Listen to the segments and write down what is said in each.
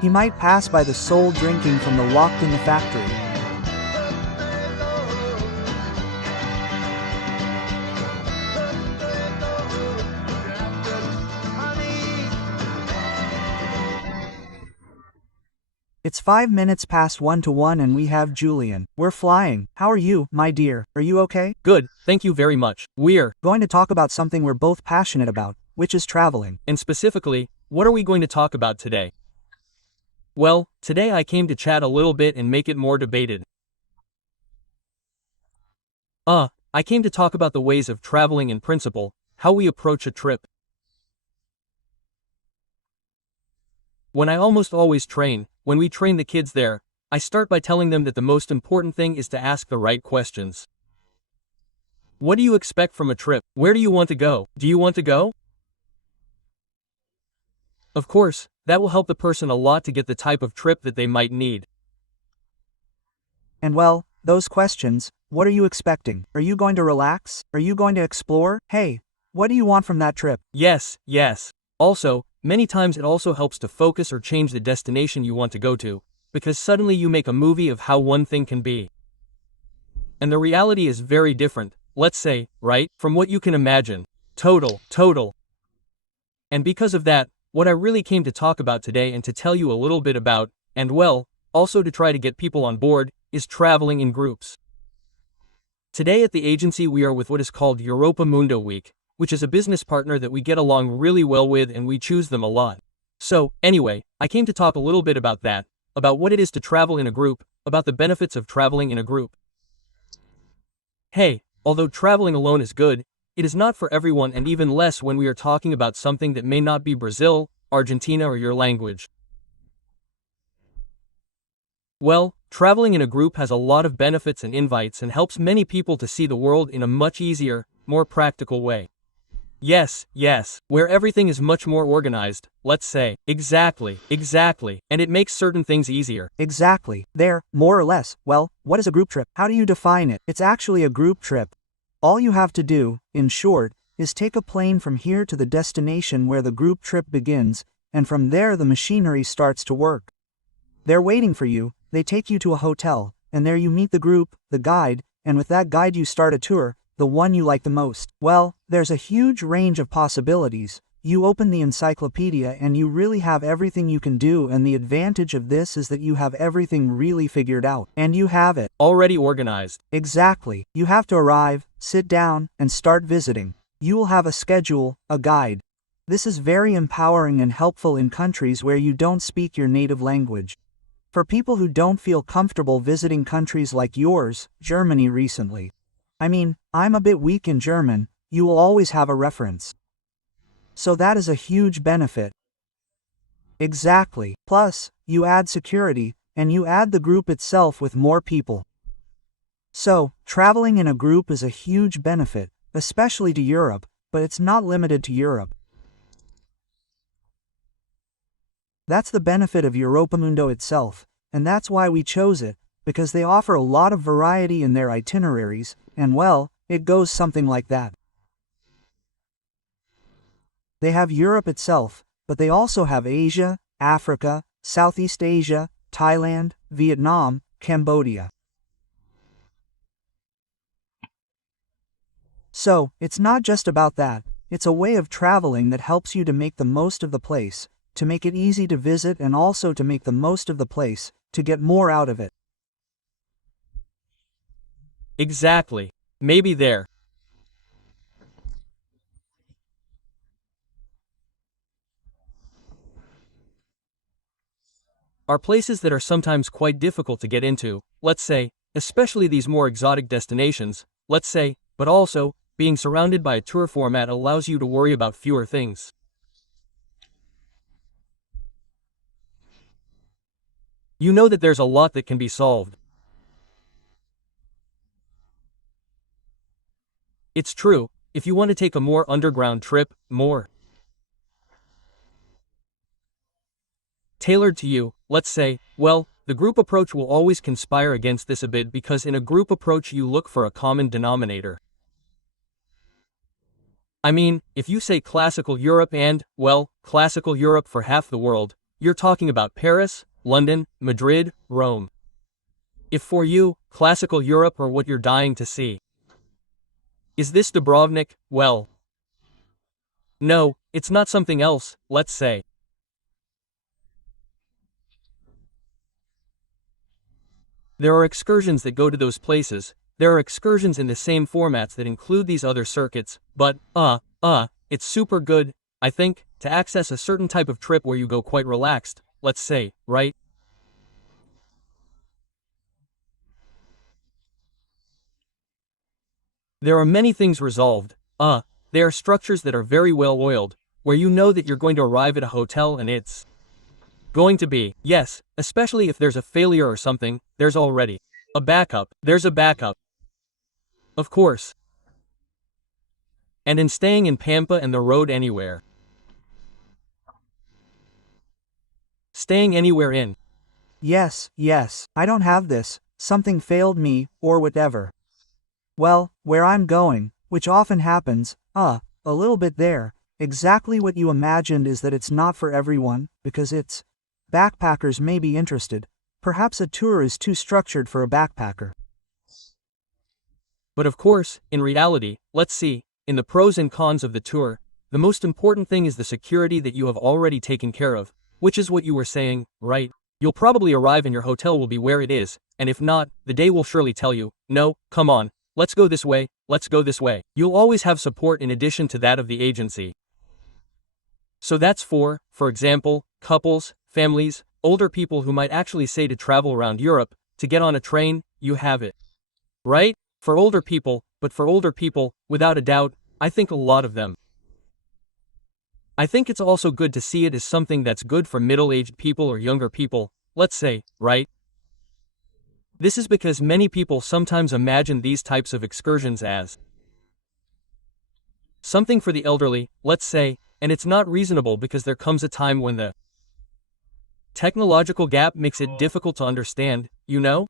He might pass by the soul drinking from the locked in the factory. It's 5 minutes past 1 to 1 and we have Julian. We're flying. How are you, my dear? Are you okay? Good, thank you very much. We're going to talk about something we're both passionate about, which is traveling. And specifically, what are we going to talk about today? Well, today I came to chat a little bit and make it more debated. I came to talk about the ways of traveling in principle, how we approach a trip. When I almost always train, when we train the kids there, I start by telling them that the most important thing is to ask the right questions. What do you expect from a trip? Where do you want to go? Do you want to go? Of course, that will help the person a lot to get the type of trip that they might need. And well, those questions, what are you expecting? Are you going to relax? Are you going to explore? Hey, what do you want from that trip? Yes. Also, many times it also helps to focus or change the destination you want to go to, because suddenly you make a movie of how one thing can be. And the reality is very different, let's say, right, from what you can imagine. Total. And because of that, what I really came to talk about today and to tell you a little bit about, and well, also to try to get people on board, is traveling in groups. Today at the agency we are with what is called Mundo Week, which is a business partner that we get along really well with and we choose them a lot. So, anyway, I came to talk a little bit about that, about what it is to travel in a group, about the benefits of traveling in a group. Hey, although traveling alone is good, it is not for everyone and even less when we are talking about something that may not be Brazil, Argentina or your language. Well, traveling in a group has a lot of benefits and invites and helps many people to see the world in a much easier, more practical way. Yes, where everything is much more organized, let's say. Exactly, and it makes certain things easier. Exactly, there, more or less. Well, what is a group trip? How do you define it? It's actually a group trip. All you have to do, in short, is take a plane from here to the destination where the group trip begins, and from there the machinery starts to work. They're waiting for you, they take you to a hotel, and there you meet the group, the guide, and with that guide you start a tour, the one you like the most. Well, there's a huge range of possibilities. You open the encyclopedia and you really have everything you can do, and the advantage of this is that you have everything really figured out. And you have it already organized. Exactly. You have to arrive, sit down, and start visiting. You will have a schedule, a guide. This is very empowering and helpful in countries where you don't speak your native language. For people who don't feel comfortable visiting countries like yours, Germany recently. I mean, I'm a bit weak in German, you will always have a reference. So that is a huge benefit. Exactly. Plus, you add security, and you add the group itself with more people. So, traveling in a group is a huge benefit, especially to Europe, but it's not limited to Europe. That's the benefit of Mundo itself, and that's why we chose it, because they offer a lot of variety in their itineraries, and well, it goes something like that. They have Europe itself, but they also have Asia, Africa, Southeast Asia, Thailand, Vietnam, Cambodia. So, it's not just about that, it's a way of traveling that helps you to make the most of the place, to make it easy to visit and also to make the most of the place, to get more out of it. Exactly. Maybe there are places that are sometimes quite difficult to get into, let's say, especially these more exotic destinations, let's say, but also, being surrounded by a tour format allows you to worry about fewer things. You know that there's a lot that can be solved. It's true, if you want to take a more underground trip, more tailored to you, let's say, well, the group approach will always conspire against this a bit because in a group approach you look for a common denominator. I mean, if you say classical Europe and, well, classical Europe for half the world, you're talking about Paris, London, Madrid, Rome. If for you, classical Europe are what you're dying to see. Is this Dubrovnik? Well, no, it's not something else, let's say. There are excursions that go to those places, there are excursions in the same formats that include these other circuits, but, it's super good, I think, to access a certain type of trip where you go quite relaxed, let's say, right? There are many things resolved, they are structures that are very well oiled, where you know that you're going to arrive at a hotel and it's going to be, yes, especially if there's a failure or something, there's already a backup, there's a backup. Of course. And in staying in Pampa and the road anywhere. Staying anywhere in. Yes, I don't have this, something failed me, or whatever. Well, where I'm going, which often happens, a little bit there, exactly what you imagined is that it's not for everyone, because backpackers may be interested. Perhaps a tour is too structured for a backpacker. But of course, in reality, let's see, in the pros and cons of the tour, the most important thing is the security that you have already taken care of, which is what you were saying, right? You'll probably arrive and your hotel will be where it is, and if not, the day will surely tell you, no, come on, let's go this way, let's go this way. You'll always have support in addition to that of the agency. So that's for example, couples, families, older people who might actually say to travel around Europe, to get on a train, you have it. Right? For older people, but for older people, without a doubt, I think a lot of them. I think it's also good to see it as something that's good for middle-aged people or younger people, let's say, right? This is because many people sometimes imagine these types of excursions as something for the elderly, let's say, and it's not reasonable because there comes a time when the technological gap makes it difficult to understand, you know?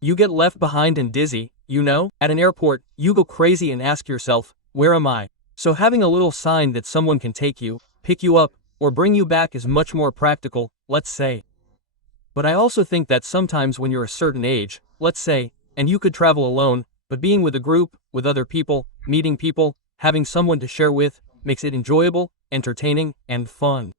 You get left behind and dizzy, you know? At an airport, you go crazy and ask yourself, where am I? So having a little sign that someone can take you, pick you up, or bring you back is much more practical, let's say. But I also think that sometimes when you're a certain age, let's say, and you could travel alone, but being with a group, with other people, meeting people, having someone to share with, makes it enjoyable, entertaining, and fun.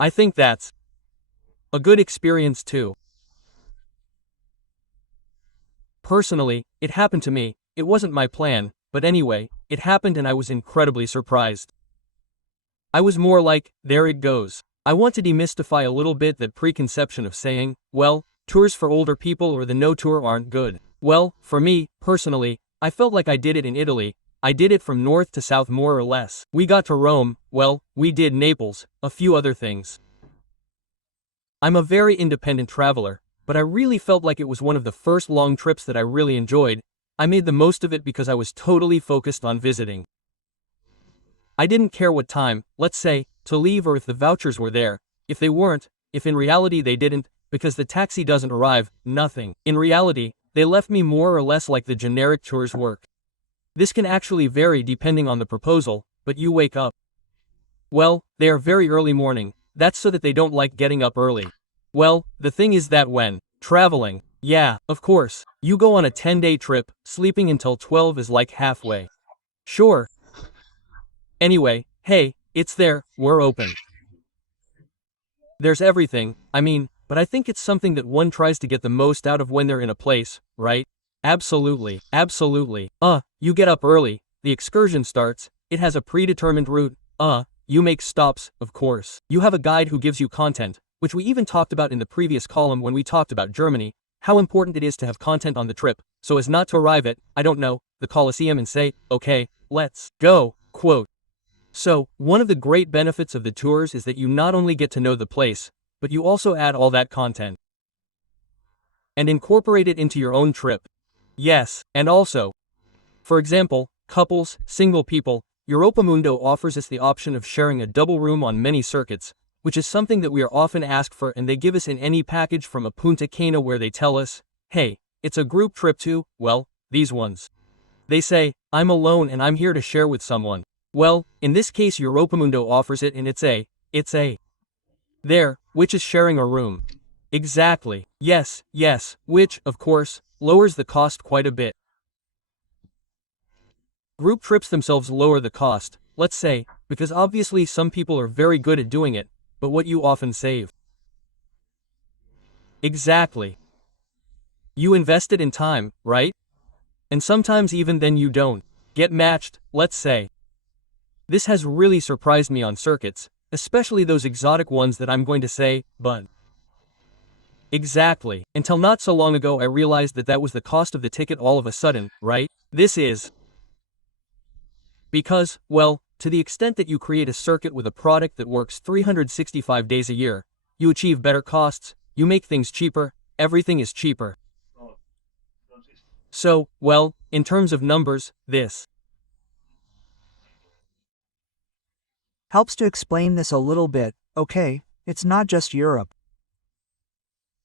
I think that's a good experience too. Personally, it happened to me, it wasn't my plan, but anyway, it happened and I was incredibly surprised. I was more like, there it goes. I want to demystify a little bit that preconception of saying, well, tours for older people or the no tour aren't good. Well, for me, personally, I felt like I did it in Italy. I did it from north to south more or less. We got to Rome, well, we did Naples, a few other things. I'm a very independent traveler, but I really felt like it was one of the first long trips that I really enjoyed. I made the most of it because I was totally focused on visiting. I didn't care what time, let's say, to leave or if the vouchers were there, if they weren't, if in reality they didn't, because the taxi doesn't arrive, nothing. In reality, they left me more or less like the generic tours work. This can actually vary depending on the proposal, but you wake up. Well, they are very early morning, that's so that they don't like getting up early. Well, the thing is that when traveling, yeah, of course, you go on a 10-day trip, sleeping until 12 is like halfway. Sure. Anyway, hey, it's there, we're open. There's everything, I mean, but I think it's something that one tries to get the most out of when they're in a place, right? Absolutely, absolutely. You get up early, the excursion starts, it has a predetermined route, you make stops, of course. You have a guide who gives you content, which we even talked about in the previous column when we talked about Germany, how important it is to have content on the trip, so as not to arrive at, I don't know, the Colosseum and say, okay, let's go, quote. So, one of the great benefits of the tours is that you not only get to know the place, but you also add all that content and incorporate it into your own trip. Yes, and also, for example, couples, single people, Mundo offers us the option of sharing a double room on many circuits, which is something that we are often asked for, and they give us in any package from a Punta Cana where they tell us, hey, it's a group trip to, well, these ones. They say, I'm alone and I'm here to share with someone. Well, in this case Mundo offers it, and it's a there, which is sharing a room. Exactly. Yes, which, of course, lowers the cost quite a bit. Group trips themselves lower the cost, let's say, because obviously some people are very good at doing it, but what you often save. Exactly. You invested in time, right? And sometimes even then you don't get matched, let's say. This has really surprised me on circuits, especially those exotic ones that I'm going to say, but exactly. Until not so long ago I realized that that was the cost of the ticket all of a sudden, right? This is because, well, to the extent that you create a circuit with a product that works 365 days a year, you achieve better costs, you make things cheaper, everything is cheaper. So, well, in terms of numbers, this helps to explain this a little bit. Okay, it's not just Europe.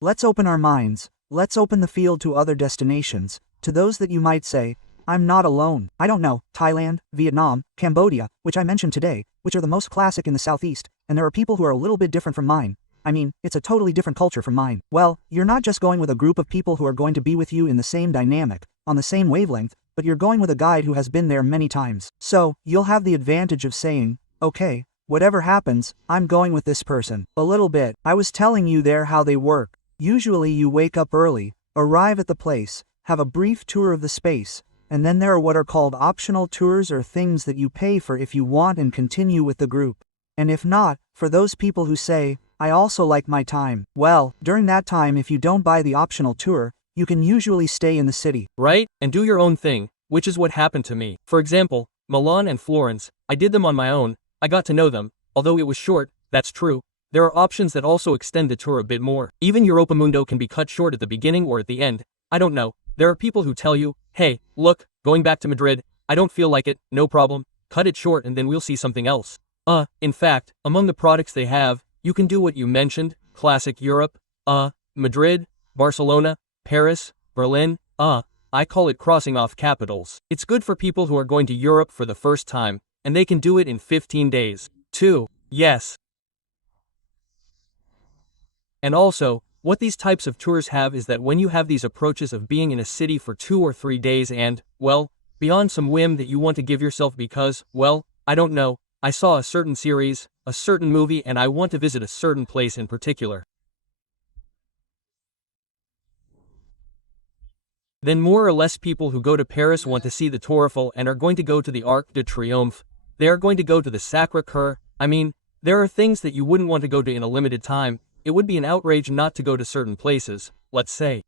Let's open our minds, let's open the field to other destinations, to those that you might say, I'm not alone. I don't know, Thailand, Vietnam, Cambodia, which I mentioned today, which are the most classic in the Southeast, and there are people who are a little bit different from mine. I mean, it's a totally different culture from mine. Well, you're not just going with a group of people who are going to be with you in the same dynamic, on the same wavelength, but you're going with a guide who has been there many times. So, you'll have the advantage of saying, okay, whatever happens, I'm going with this person. A little bit. I was telling you there how they work. Usually you wake up early, arrive at the place, have a brief tour of the space, and then there are what are called optional tours, or things that you pay for if you want and continue with the group. And if not, for those people who say, I also like my time. Well, during that time if you don't buy the optional tour, you can usually stay in the city. Right? And do your own thing, which is what happened to me. For example, Milan and Florence, I did them on my own, I got to know them, although it was short, that's true. There are options that also extend the tour a bit more. Even Mundo can be cut short at the beginning or at the end, I don't know. There are people who tell you, hey, look, going back to Madrid, I don't feel like it, no problem, cut it short and then we'll see something else. In fact, among the products they have, you can do what you mentioned, classic Europe, Madrid, Barcelona, Paris, Berlin, I call it crossing off capitals. It's good for people who are going to Europe for the first time, and they can do it in 15 days. 2. Yes. And also, what these types of tours have is that when you have these approaches of being in a city for 2 or 3 days and, well, beyond some whim that you want to give yourself because, well, I don't know, I saw a certain series, a certain movie, and I want to visit a certain place in particular. Then more or less people who go to Paris want to see the Tour Eiffel and are going to go to the Arc de Triomphe. They are going to go to the Sacré-Cœur. I mean, there are things that you wouldn't want to go to in a limited time. It would be an outrage not to go to certain places, let's say.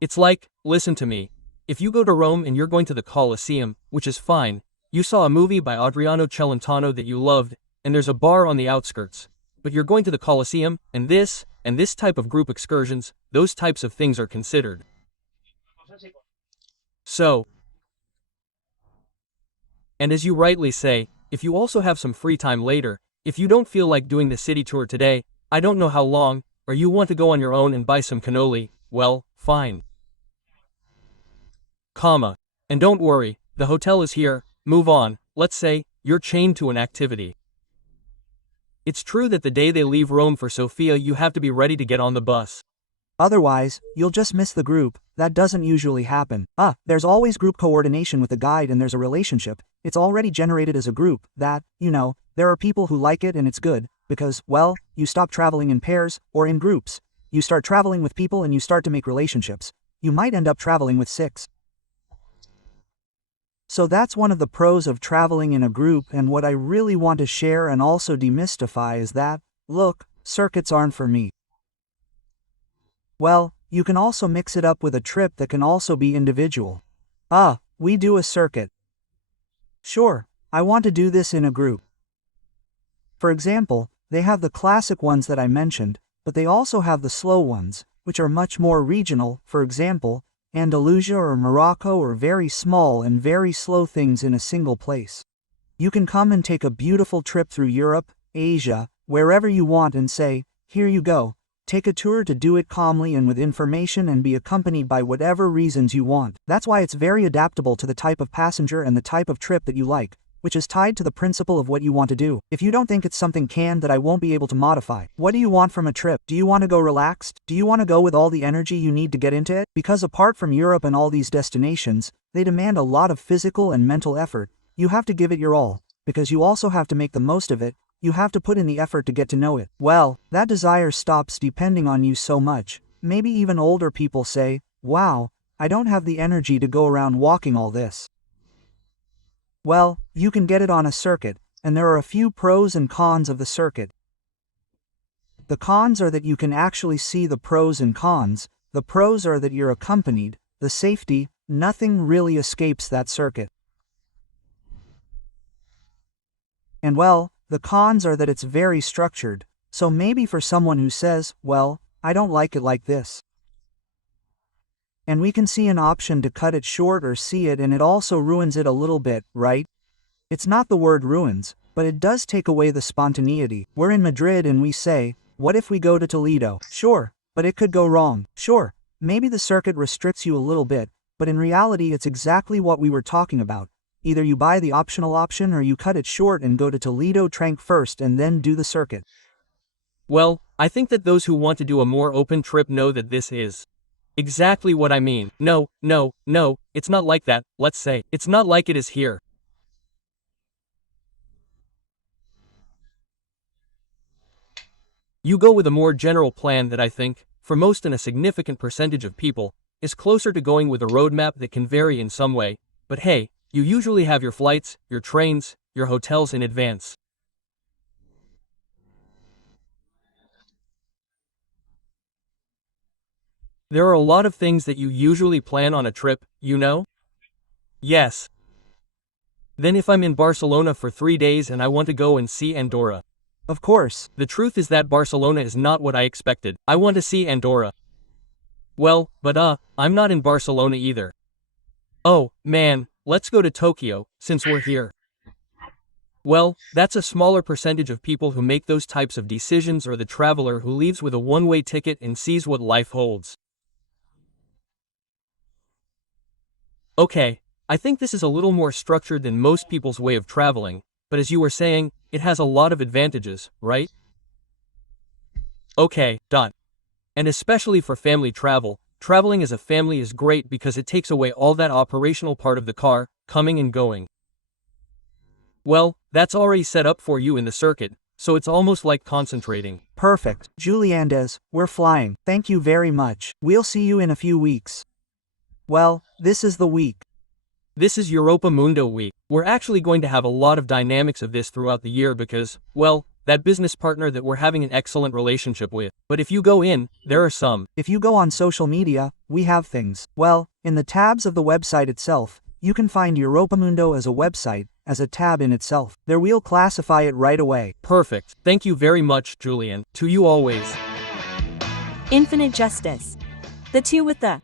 It's like, listen to me. If you go to Rome and you're going to the Colosseum, which is fine, you saw a movie by Adriano Celentano that you loved, and there's a bar on the outskirts. But you're going to the Colosseum, and this type of group excursions, those types of things are considered. So, and as you rightly say, if you also have some free time later, if you don't feel like doing the city tour today, I don't know how long, or you want to go on your own and buy some cannoli, well, fine. And don't worry, the hotel is here, move on, let's say, you're chained to an activity. It's true that the day they leave Rome for Sofia you have to be ready to get on the bus. Otherwise, you'll just miss the group. That doesn't usually happen. There's always group coordination with the guide and there's a relationship. It's already generated as a group that, you know, there are people who like it and it's good, because, well, you stop traveling in pairs, or in groups. You start traveling with people and you start to make relationships. You might end up traveling with 6. So that's one of the pros of traveling in a group, and what I really want to share and also demystify is that, look, circuits aren't for me. Well, you can also mix it up with a trip that can also be individual. We do a circuit. Sure, I want to do this in a group. For example, they have the classic ones that I mentioned, but they also have the slow ones, which are much more regional, for example, Andalusia or Morocco, or very small and very slow things in a single place. You can come and take a beautiful trip through Europe, Asia, wherever you want and say, here you go. Take a tour to do it calmly and with information and be accompanied by whatever reasons you want. That's why it's very adaptable to the type of passenger and the type of trip that you like, which is tied to the principle of what you want to do. If you don't think it's something canned that I won't be able to modify, what do you want from a trip? Do you want to go relaxed? Do you want to go with all the energy you need to get into it? Because apart from Europe and all these destinations, they demand a lot of physical and mental effort. You have to give it your all, because you also have to make the most of it. You have to put in the effort to get to know it. Well, that desire stops depending on you so much. Maybe even older people say, wow, I don't have the energy to go around walking all this. Well, you can get it on a circuit, and there are a few pros and cons of the circuit. The cons are that you can actually see the pros and cons. The pros are that you're accompanied. The safety, nothing really escapes that circuit. And well, the cons are that it's very structured, so maybe for someone who says, well, I don't like it like this. And we can see an option to cut it short or see it, and it also ruins it a little bit, right? It's not the word ruins, but it does take away the spontaneity. We're in Madrid and we say, what if we go to Toledo? Sure, but it could go wrong. Sure, maybe the circuit restricts you a little bit, but in reality it's exactly what we were talking about. Either you buy the optional option or you cut it short and go to Toledo Trank first and then do the circuit. Well, I think that those who want to do a more open trip know that this is exactly what I mean. No, it's not like that, let's say. It's not like it is here. You go with a more general plan that I think, for most and a significant percentage of people, is closer to going with a roadmap that can vary in some way, but hey, you usually have your flights, your trains, your hotels in advance. There are a lot of things that you usually plan on a trip, you know? Yes. Then if I'm in Barcelona for 3 days and I want to go and see Andorra. Of course. The truth is that Barcelona is not what I expected. I want to see Andorra. Well, but I'm not in Barcelona either. Oh, man, let's go to Tokyo, since we're here. Well, that's a smaller percentage of people who make those types of decisions, or the traveler who leaves with a one-way ticket and sees what life holds. Okay, I think this is a little more structured than most people's way of traveling, but as you were saying, it has a lot of advantages, right? Okay, and especially for family travel, traveling as a family is great because it takes away all that operational part of the car, coming and going. Well, that's already set up for you in the circuit, so it's almost like concentrating. Perfect. Juliandes, we're flying. Thank you very much. We'll see you in a few weeks. Well, this is the week. This is Europa Mundo week. We're actually going to have a lot of dynamics of this throughout the year because, well, that business partner that we're having an excellent relationship with. But if you go in, there are some. If you go on social media, we have things. Well, in the tabs of the website itself, you can find Europa Mundo as a website, as a tab in itself. There we'll classify it right away. Perfect. Thank you very much, Julian. To you always. Infinite justice. The two with the